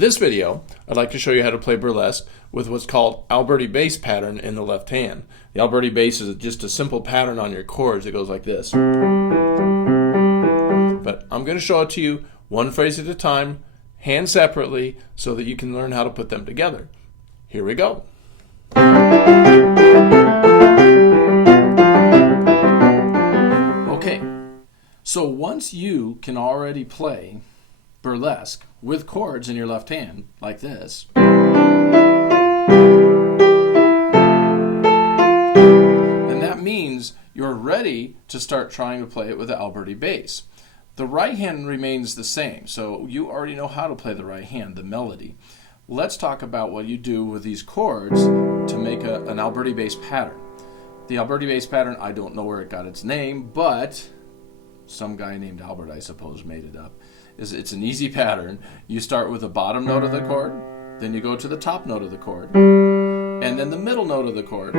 With this video, I'd like to show you how to play burlesque with what's called alberti bass pattern in the left hand. The alberti bass is just a simple pattern on your chords. It goes like this. But I'm going to show it to you one phrase at a time, hands separately, so that you can learn how to put them together. Here we go. Okay, so once you can already play burlesque with chords in your left hand, like this, then that means you're ready to start trying to play it with the alberti bass. The right hand remains the same, so you already know how to play the right hand, the melody. Let's talk about what you do with these chords to make an alberti bass pattern. The alberti bass pattern, I don't know where it got its name, but some guy named Albert, I suppose, made it up. It's an easy pattern. You start with the bottom note of the chord, then you go to the top note of the chord, and then the middle note of the chord,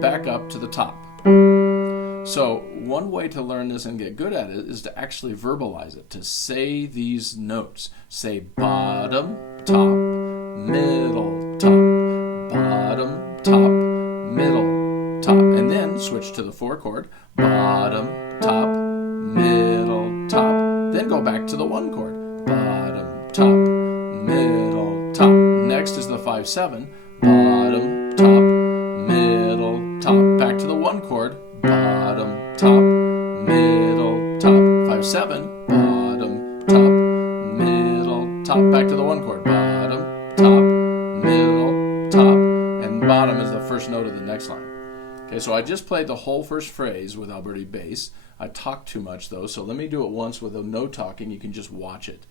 back up to the top. So one way to learn this and get good at it is to actually verbalize it, to say these notes. Say bottom, top, middle, top, bottom, top, middle, top, and then switch to the 4 chord, bottom, top, middle, top, then go back to the 1 chord, bottom, top, middle, top. Next is the 5/7, bottom, top, middle, top, back to the 1 chord, bottom, top, middle, top, 5/7, bottom, top, middle, top, back to the 1 chord, bottom, top, middle, top, and bottom is the first note of the next line. Okay, so I just played the whole first phrase with alberti bass. I talked too much though, so let me do it once with no talking. You can just watch it.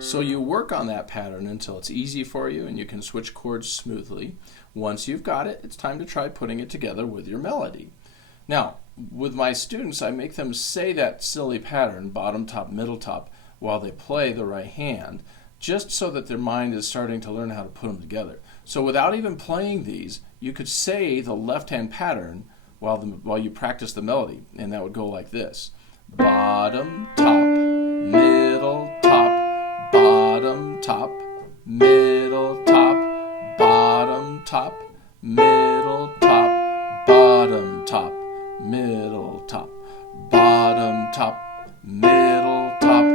So you work on that pattern until it's easy for you and you can switch chords smoothly. Once you've got it, it's time to try putting it together with your melody. Now, with my students, I make them say that silly pattern, bottom, top, middle, top, while they play the right hand, just so that their mind is starting to learn how to put them together. So without even playing these, you could say the left-hand pattern while you practice the melody, and that would go like this. Bottom, top, middle, top, bottom, top, middle, top, bottom, top, middle, top, bottom, top, middle, top, bottom, top, middle, top,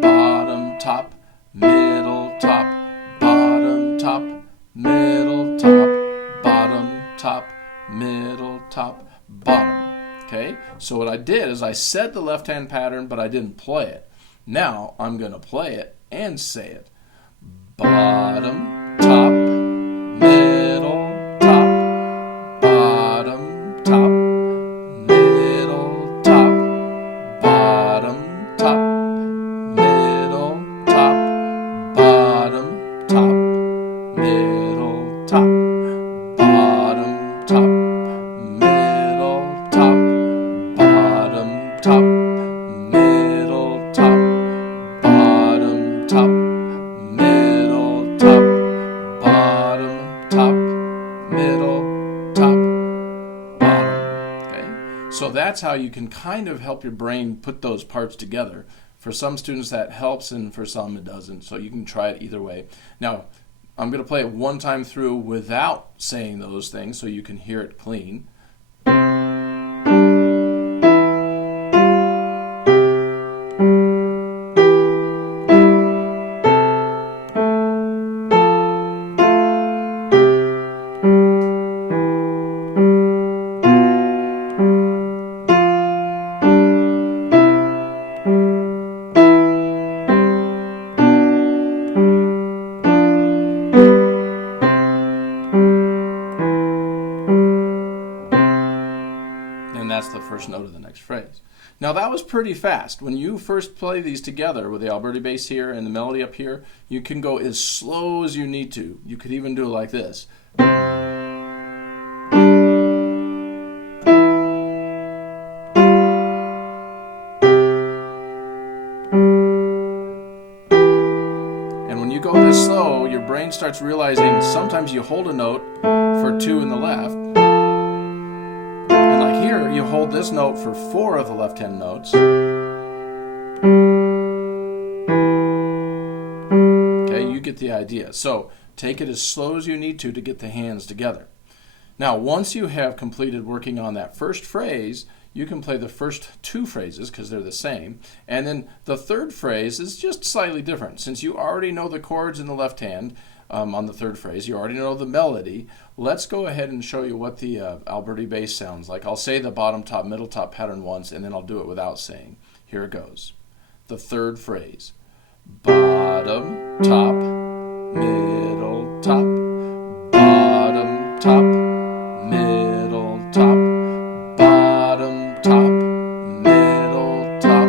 bottom, top, middle, top, bottom, top, middle, top, bottom, top, middle, top, bottom. Okay, so what I did is I said the left-hand pattern, but I didn't play it. Now I'm going to play it and say it. Bottom, top, middle, top, bottom, top, middle, top, bottom, top, middle, top, bottom, top, middle, top, bottom, top, middle, top, bottom, top, middle, top, bottom, top, middle, top, bottom, top, middle, top, bottom. Okay? So that's how you can kind of help your brain put those parts together. For some students that helps, and for some it doesn't. So you can try it either way. Now, I'm going to play it one time through without saying those things so you can hear it clean. the next phrase. Now that was pretty fast. When you first play these together with the alberti bass here and the melody up here, you can go as slow as you need to. You could even do it like this. And when you go this slow, your brain starts realizing sometimes you hold a note for 2 in the left. And like here, you hold this note for 4 of the left-hand notes. Okay, you get the idea. So take it as slow as you need to get the hands together. Now, once you have completed working on that first phrase, you can play the first 2 phrases because they're the same. And then the third phrase is just slightly different. Since you already know the chords in the left hand on the third phrase, you already know the melody, let's go ahead and show you what the alberti bass sounds like. I'll say the bottom, top, middle, top pattern once, and then I'll do it without saying. Here it goes. The third phrase. Bottom, top, middle, top, bottom, top, middle, top, bottom, top, middle, top,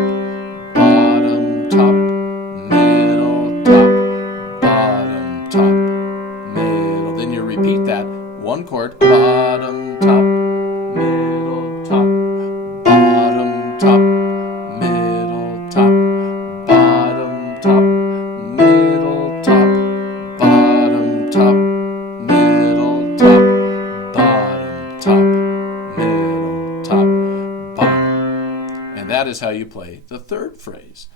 bottom, top, middle, top, bottom, top, middle. Then you repeat that one chord, bottom, top, middle, top, bottom, top, middle, top, bottom, top, middle, top, bottom, top, middle, top, bottom, top, middle, top, bottom. And that is how you play the third phrase.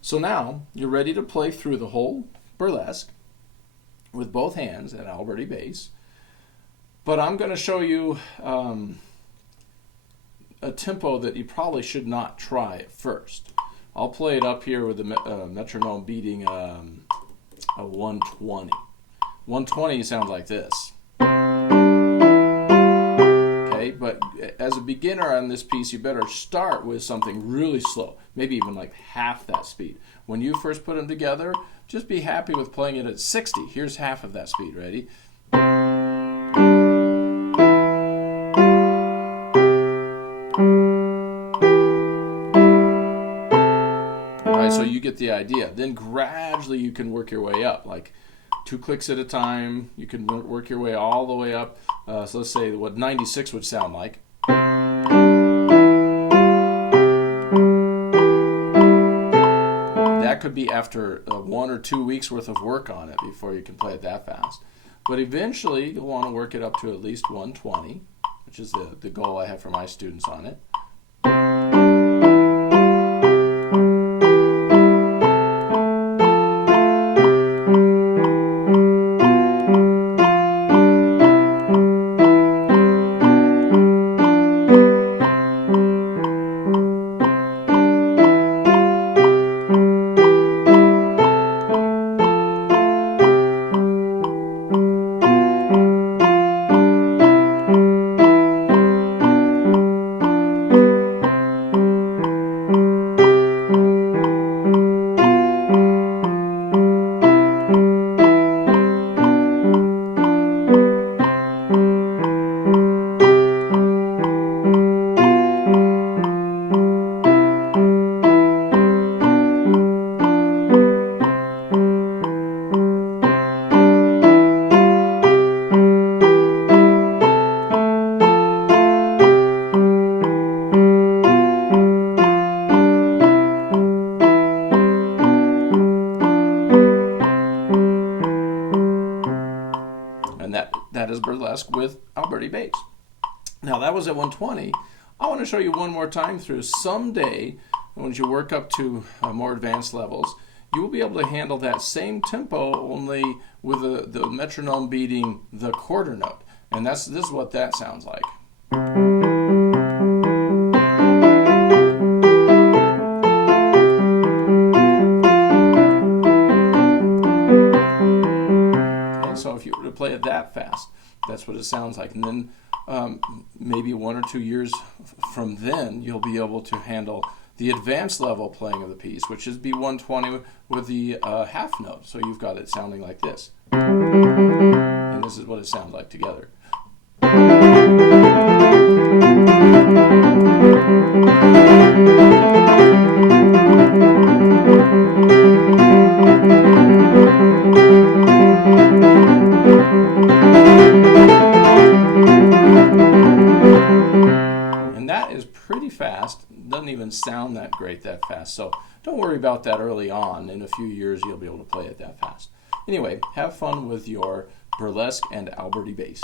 So now you're ready to play through the whole burlesque with both hands at alberti bass. But I'm going to show you a tempo that you probably should not try at first. I'll play it up here with the metronome beating a 120. 120 sounds like this. Okay, but as a beginner on this piece, you better start with something really slow, maybe even like half that speed. When you first put them together, just be happy with playing it at 60. Here's half of that speed. Ready? Alright, so you get the idea. Then gradually you can work your way up, like 2 clicks at a time. You can work your way all the way up. So let's say what 96 would sound like. That could be after 1 or 2 weeks worth of work on it before you can play it that fast. But eventually you'll want to work it up to at least 120, which is the goal I have for my students on it. That is burlesque with alberti bass. Now that was at 120. I want to show you one more time through. Someday, when you work up to more advanced levels, you will be able to handle that same tempo only with the metronome beating the quarter note. And this is what that sounds like. So if you were to play it that fast, that's what it sounds like. And then maybe 1 or 2 years from then, you'll be able to handle the advanced level playing of the piece, which is B120 with the half note. So you've got it sounding like this. And this is what it sounds like together. pretty fast. It doesn't even sound that great that fast. So don't worry about that early on. In a few years, you'll be able to play it that fast. Anyway, have fun with your burlesque and alberti bass.